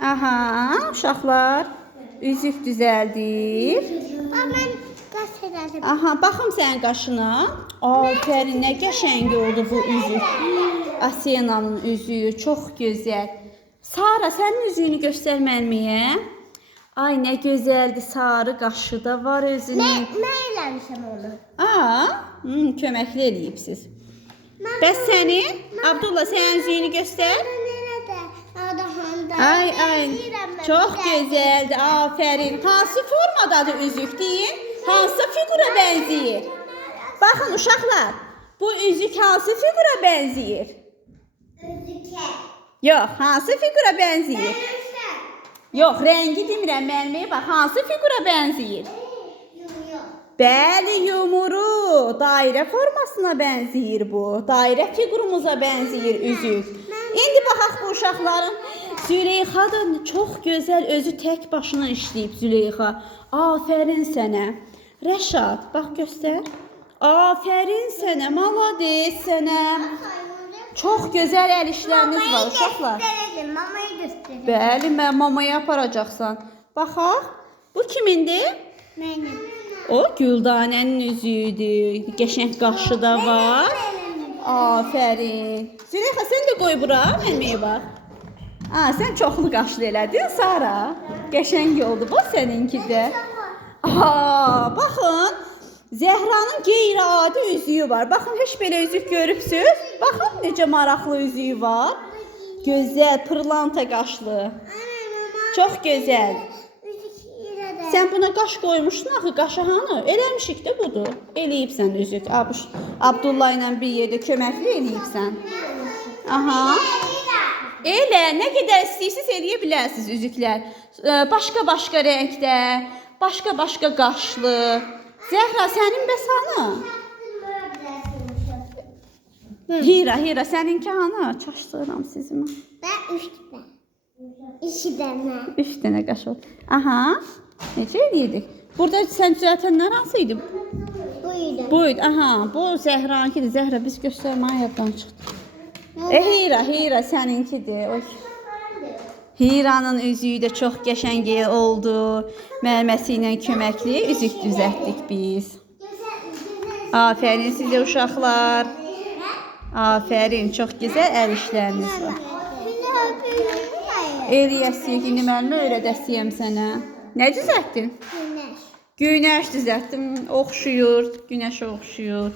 Aha, uşaqlar üzük düzəldir. Mən qaç edəcəm. Aha, baxım sənin qaşına. Afərin, nə qəşəng oldu bu üzük. Asenanın üzüyü çox gözəl. Sara, sənin üzüyünü göstər mənə. Ay, nə gözəldir, sarı qaşı da var özünün. Mən eləmişəm onu. Köməkli eləyibsiz. Bəs sənin? Abdullah, sənin üzüyünü göstər. Ay, çox gözəldir, afərin. Hansı formadadır üzük deyin? Hansı figura bənzəyir? Baxın uşaqlar, bu üzük hansı figura bənzəyir? Üzükə. Yox, hansı figura bənzəyir? Yox, rəngi demirəm, mənməyə bax, hansı figura bənzəyir? Bəli, yumru, dairə formasına bənzəyir bu. Dairə figurumuza bənzəyir üzük. İndi baxaq bu uşaqların. Züleyxa da çox gözəl özü tək başına işləyib Züleyxa. Afərin sənə. Rəşad, bax göstər. Afərin sənə, malades sənə. Çox gözəl əl işləriniz var uşaqlar. Mamayı göstərəcəm. Bəli, mən mamaya aparacaqsan. Baxaq, bu kimindir? Mənim. O Güldanənin üzüyüdür. Qəşəng qaşı da var. Afərin. Züleyxa, sən də qoy bura, mənməyə bax. Sən çoxlu qaşlı elədin, Sara. Qəşəng oldu bu səninki də. Baxın, Zəhranın qeyri-adi üzüyü var. Baxın, heç belə üzük görübsünüz. Baxın, necə maraqlı üzüyü var. Gözəl, pırlanta qaşlı. Çox gözəl. Sən buna qaş qoymuşdun axı, qaşı hanı? Eləmişik də budur. Eləyibsən üzük. Abdullah ilə bir yerdə köməkli eləyibsən. Aha. Elə, nə qədər istəyirsiniz eləyə bilərsiniz üzüklər. Başqa-başqa rəngdə, başqa-başqa qaşlı. Zəhra, sənin bəs hanı? Hira, səninki hanı? Çaşdıram sizimi. Ben 3 tane. 2 tane. 3 dənə qaş var. Aha. Necə eləyirdik? Burada sən düzəltənlər hansı idi? Buydu. Buydu. Aha, bu Zəhranınkidir. Zəhra, biz göstərməyə yaddan çıxdı. Hira, səninkidir. Oy. Hiranın üzüyü də çox qəşəng oldu. Məlməsi ilə köməkli üzük düzəltdik biz. Afərin sizə uşaqlar. Afərin, çox gözəl əl işləriniz var. Eləyəsiyə, indi mənimlə öyrədəsiyəm sənə. Nə düzəltdin? Güneş. Günəş düzəltdim. Oxşuyur, günəşə oxşuyur.